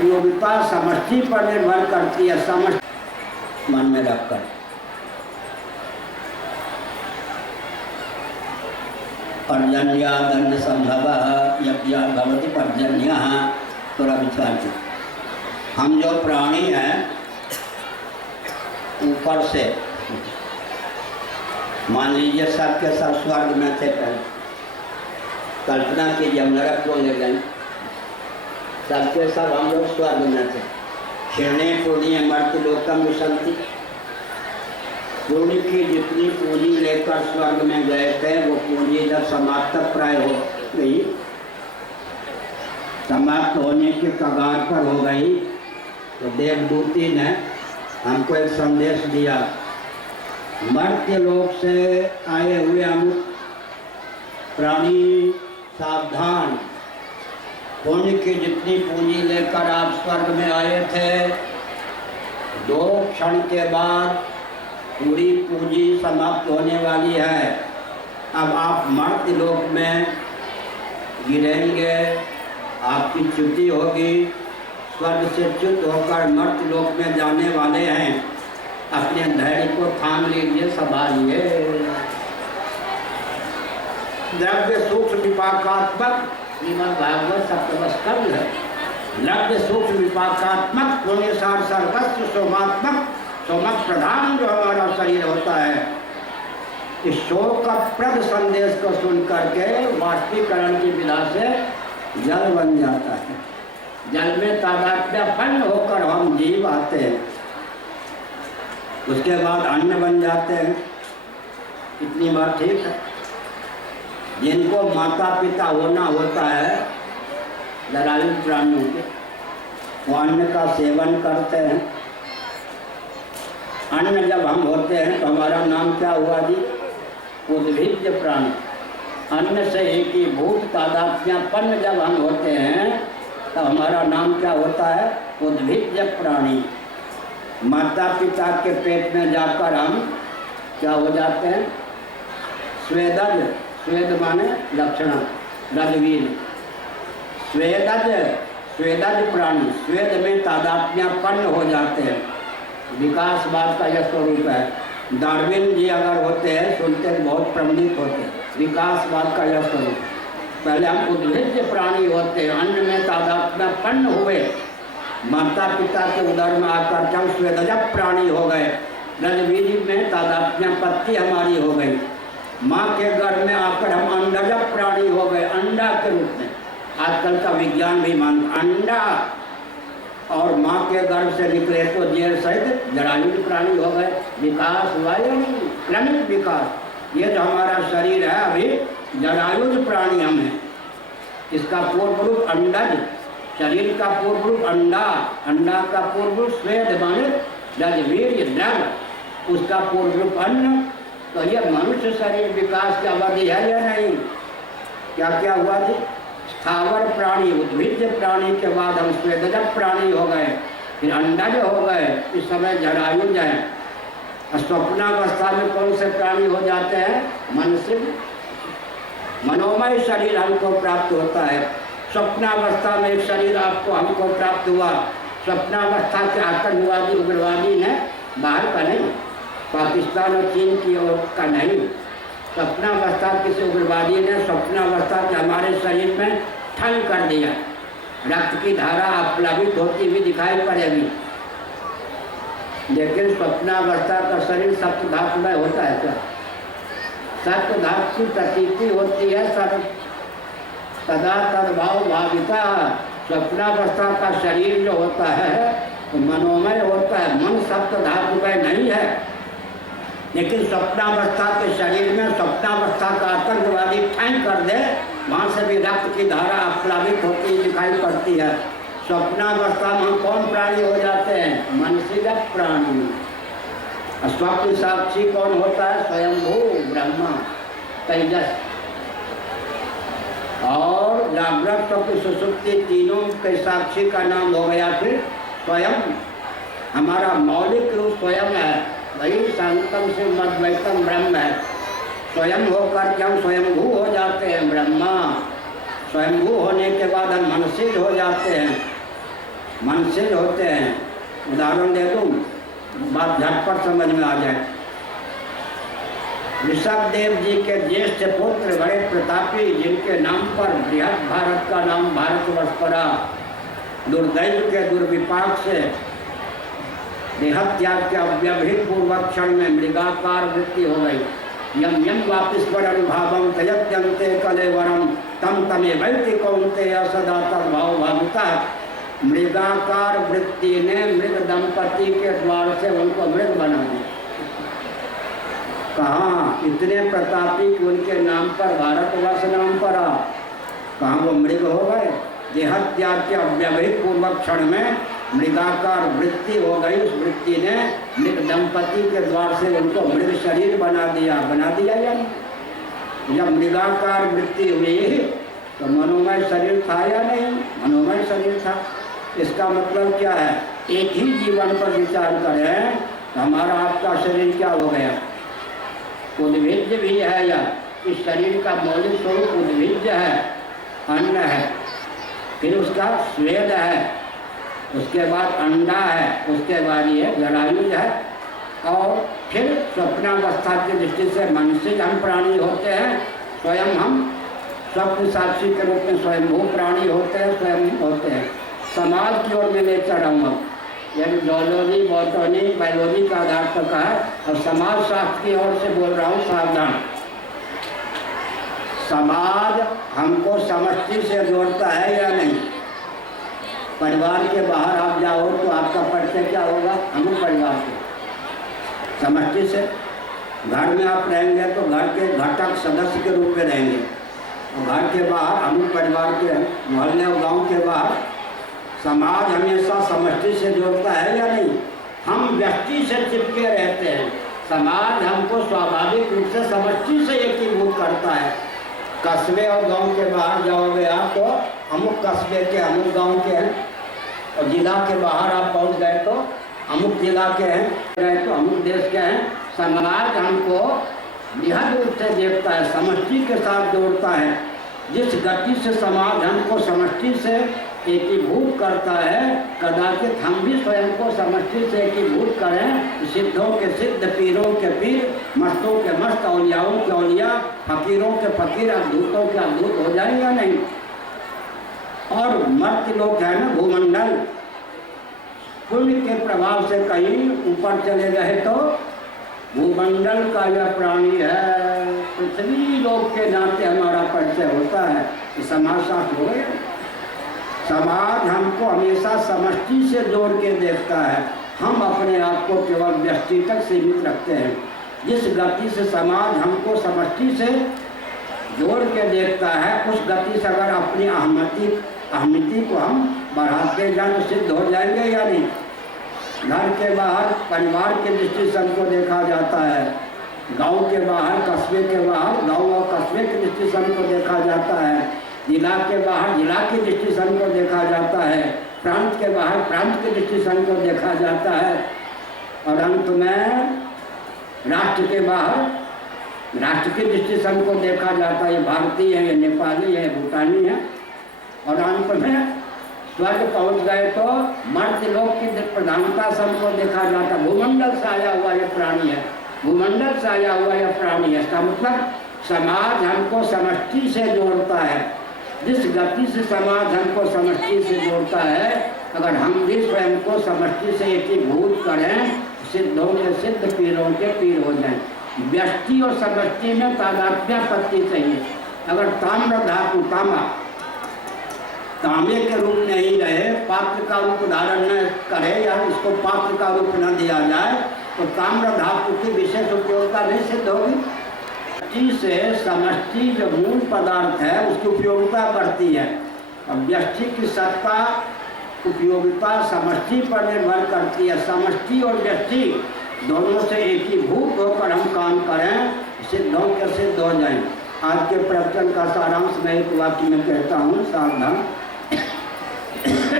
उपयोगिता समष्टि पर निर्भर करती है। समष्टि मन में रखकर पर्जन्य दंड संभव यज्ञ भवति पर्जन्य। थोड़ा विचार कीजिए, हम जो प्राणी हैं ऊपर से मान लीजिए सब के सब स्वर्ग में थे पहले, कल्पना कीजिए हम नरक को ले गए, सबके सब हम लोग स्वर्ग में थे। क्षीणे पूर्णिय मर्त्य लोकम विशंति, पूर्णि की जितनी पूंजी लेकर स्वर्ग में गए थे वो पूंजी जब समाप्त प्राय हो गई, समाप्त होने के कगार पर हो गई, तो देवदूती ने हमको एक संदेश दिया, मर्त्य लोक से आए हुए अमुक प्राणी सावधान, पुण्य की जितनी पूंजी लेकर आप स्वर्ग में आए थे, 2 क्षण के बाद पूरी पूंजी समाप्त होने वाली है। अब आप मर्त्य लोक में गिरेंगे, आपकी च्युति होगी, स्वर्ग से च्युत होकर मर्त्य लोक में जाने वाले हैं। अपने धैर्य को थाम लीजिए, संभालिए। द्रव्य सूक्ष्म विपाकात्मक श्रीमद् भागवत सप्तमस्कंध है। द्रव्य सूक्ष्म विपाकात्मक पुण्य सार सर्वस्व सोमात्मक सोमक प्रधान जो हमारा शरीर होता है, इस शोकप्रद संदेश को सुन करके वाष्पीकरण की विधा से जल बन जाता है। जल में तादात्म्यपन्न होकर हम जीव आते हैं, उसके बाद अन्न बन जाते हैं। इतनी बात ठीक है। जिनको माता पिता होना होता है लड़ाई प्राणियों के, वो अन्न का सेवन करते हैं। अन्न जब हम होते हैं तो हमारा नाम क्या हुआ जी? उद्भिज्ज प्राणी। अन्न से एकीभूत तादात्म्यपन्न जब हम होते हैं तो हमारा नाम क्या होता है? उद्भिज्ज प्राणी। माता पिता के पेट में जाकर हम क्या हो जाते हैं? स्वेदज। स्वेद माने लक्षण, रजवीर। स्वेदज, स्वेदज प्राणी स्वेद में तादात्म्यपन्न हो जाते हैं। विकासवाद का यह स्वरूप है। डार्विन जी अगर होते हैं, सुनते हैं बहुत प्रमाणित होते हैं। विकासवाद का यह स्वरूप, पहले हम उद्भिज्ज प्राणी होते हैं, अन्न में तादात्म्यपन्न हुए, माता पिता के उदर में आकर हम स्वेदज प्राणी हो गए, रजवीर में तादात्म्यपत्ति हमारी हो गई। माँ के गर्भ में आकर हम अंडज प्राणी हो गए, अंडा के रूप में। आजकल का विज्ञान भी मानता अंडा, और माँ के गर्भ से निकले तो जेर सहित जरायुज प्राणी हो गए। विकास हुआ या नहीं? क्रमिक विकास। ये जो हमारा शरीर है अभी जरायुज प्राणी हम हैं। इसका पूर्व रूप अंडज, शरीर का पूर्व रूप अंडा, अंडा का पूर्व रूप स्वेद माने रजवीर द्रव, उसका पूर्व रूप अन्न। तो ये मनुष्य शरीर विकास की अवधि है या नहीं? क्या क्या हुआ जी? स्थावर प्राणी, उद्भिज्ज प्राणी के बाद हम स्वेदज प्राणी हो गए, फिर अंडज हो गए, इस समय जरायुज हैं। स्वप्नावस्था में कौन से प्राणी हो जाते हैं? मानसिक मनोमय शरीर हमको प्राप्त होता है। स्वप्नावस्था में एक शरीर आपको हमको प्राप्त हुआ। स्वप्नावस्था के आतंकवादी उग्रवादी ने बाहर का नहीं, पाकिस्तान और चीन की ओर का नहीं, स्वप्नावस्था किसी उग्रवादी ने स्वप्नावस्था के हमारे शरीर में ठन कर दिया। रक्त की धारा प्लावित होती हुई दिखाई पड़ेगी, लेकिन स्वप्नावस्था का शरीर सप्त धातुमय होता है क्या? सप्त धातु प्रतीति होती है सर तदा तद्भाव भाविता। स्वप्नावस्था का शरीर जो होता है तो मनोमय होता है, मन सप्त धातुमय नहीं है। लेकिन स्वप्नावस्था के शरीर में स्वप्नावस्था का आतंकवादी ठन कर दे, वहाँ से भी रक्त की धारा प्लावित होती दिखाई पड़ती है। स्वप्नावस्था में कौन प्राणी हो जाते हैं? मनसिक प्राणी। स्वप्न साक्षी कौन होता है? स्वयंभू ब्रह्मा तेजस। और जागृत स्वप्न सुषुप्ति तीनों के साक्षी का नाम हो गया फिर स्वयं। हमारा मौलिक रूप स्वयं है, वही शांतम से मद्वैतम ब्रह्म है। स्वयं होकर के हम स्वयंभू हो जाते हैं ब्रह्मा। स्वयंभू होने के बाद हम मनसिक हो जाते हैं। मनसिल होते हैं। उदाहरण दे दूँ, बात झटपट समझ में आ जाए। ऋषभदेव जी के ज्येष्ठ पुत्र बड़े प्रतापी, जिनके नाम पर बृहद भारत का नाम भारतवर्ष पड़ा, दुर्दैव के दुर्विपाक से देहत्याग के अव्यवहित पूर्वक क्षण में मृगाकार वृत्ति हो गई। यम यम वापिस्वर अनुभावम तयत्यंते कलेवरम तम तमे वैति कौंते सदा तद्भाव भाविता। मृगाकार वृत्ति ने मृग दंपति के द्वार से उनको मृग बना दिया। कहाँ इतने प्रतापी कि उनके नाम पर भारतवर्ष नाम पड़ा, कहाँ वो मृग हो गए। देहत्याग के अव्यवहित पूर्वक क्षण में मृगाकार वृत्ति हो गई। उस वृत्ति ने मृग दंपति के द्वार से उनको मृग शरीर बना दिया या नहीं। जब मृगाकार वृत्ति हुई तो मनोमय शरीर था या नहीं? मनोमय शरीर था। इसका मतलब क्या है? एक ही जीवन पर विचार करें तो हमारा आपका शरीर क्या हो गया? उद्भिज्ज भी है या इस शरीर का मौलिक स्वरूप उद्भिज्ज है, अन्न है, फिर उसका स्वेद है, उसके बाद अंडा है, उसके बाद ये जरायुज है, और फिर स्वप्नावस्था की दृष्टि से मनसिल हम प्राणी होते हैं। स्वयं हम स्वप्न साक्षी के रूप में स्वयंभू प्राणी होते हैं, स्वयं होते हैं। समाज की ओर में ले चढ़ा हूँ, यानी जोलॉजी बॉटनी बायोलॉजी का आधार तक है, और समाज शास्त्र की ओर से बोल रहा हूँ, सावधान। समाज हमको समष्टि से जोड़ता है या नहीं? परिवार के बाहर आप जाओ तो आपका परिचय क्या होगा? हम परिवार के समष्टि से। घर में आप रहेंगे तो घर के घटक सदस्य के रूप में रहेंगे, और घर के बाहर हम परिवार के, मोहल्ले और गांव के बाहर। समाज हमेशा समष्टि से जोड़ता है या नहीं? हम व्यक्ति से चिपके रहते हैं। समाज हमको स्वाभाविक रूप से समष्टि से एकीभूत करता है। कस्बे और गांव के बाहर जाओगे आप तो अमुक कस्बे के, अमुक गांव के हैं, और जिला के बाहर आप पहुंच गए तो अमुक जिला के हैं, गए तो अमुक देश के हैं। समाज हमको निहत रूप से देखता है, समष्टि के साथ जोड़ता है। जिस गति से समाज हमको समष्टि से एकीभूत करता है, कदाचित हम भी स्वयं को समष्टि से एकीभूत करें। सिद्धों के सिद्ध, पीरों के पीर, मस्तों के मस्त, औलियाओं के औलिया, फकीरों के फकीर, अद्भुतों के अद्भुत हो जाए या नहीं? और मर्त्य लोग है ना, भूमंडल, पुण्य के प्रभाव से कहीं ऊपर चले गए तो भूमंडल का यह प्राणी है। पृथ्वी लोक के नाते हमारा परिचय होता है। तो समाज शास्त्र हो गया। समाज हमको हमेशा समष्टि से जोड़ के देखता है। हम अपने आप को केवल व्यक्ति तक सीमित रखते हैं। जिस गति से समाज हमको समष्टि से जोड़ के देखता है, उस गति से अगर अपनी अहमियत को हम बढ़ाते जाए तो सिद्ध हो जाएंगे या नहीं? घर के बाहर परिवार के दृष्टि से हमको देखा जाता है, गांव के बाहर, कस्बे के बाहर गांव और कस्बे की दृष्टि से हमको देखा जाता है, जिला के बाहर जिला की दृष्टि से हमको देखा जाता है, प्रांत के बाहर प्रांत की दृष्टि से हमको देखा जाता है, और अंत में राष्ट्र के बाहर राष्ट्र की दृष्टि से हमको देखा जाता है। ये भारतीय है, ये नेपाली है, भूटानी है, और अंत में स्वर्ग पहुंच गए तो मर्त्य लोक की प्रधानता से हमको देखा जाता। भूमंडल से आया हुआ ये प्राणी है, भूमंडल से आया हुआ यह प्राणी है। इसका मतलब समाज हमको समष्टि से जोड़ता है। जिस गति से समाज हमको समष्टि से जोड़ता है, अगर हम भी स्वयं को समष्टि से एकीभूत करें, सिद्धों के सिद्ध, पीरों के पीर हो जाएं। व्यष्टि और समष्टि में तादात्म्यपत्ति चाहिए। अगर ताम्र धातु तांबे के रूप में ही रहे, पात्र का रूप धारण न करे या उसको पात्र का रूप न दिया जाए, तो ताम्र धातु की विशेष उपयोगिता नहीं सिद्ध होगी। व्यष्टि से समष्टि जो मूल पदार्थ है उसकी उपयोगिता बढ़ती है, और व्यष्टि की सत्ता उपयोगिता समष्टि पर निर्भर करती है। समष्टि और व्यष्टि दोनों से एकीभूत होकर हम काम करें, सिद्धों के सिद्ध हो जाएं। आज के प्रवचन का सारांश मैं एक वाक्य में कहता हूँ, सावधान।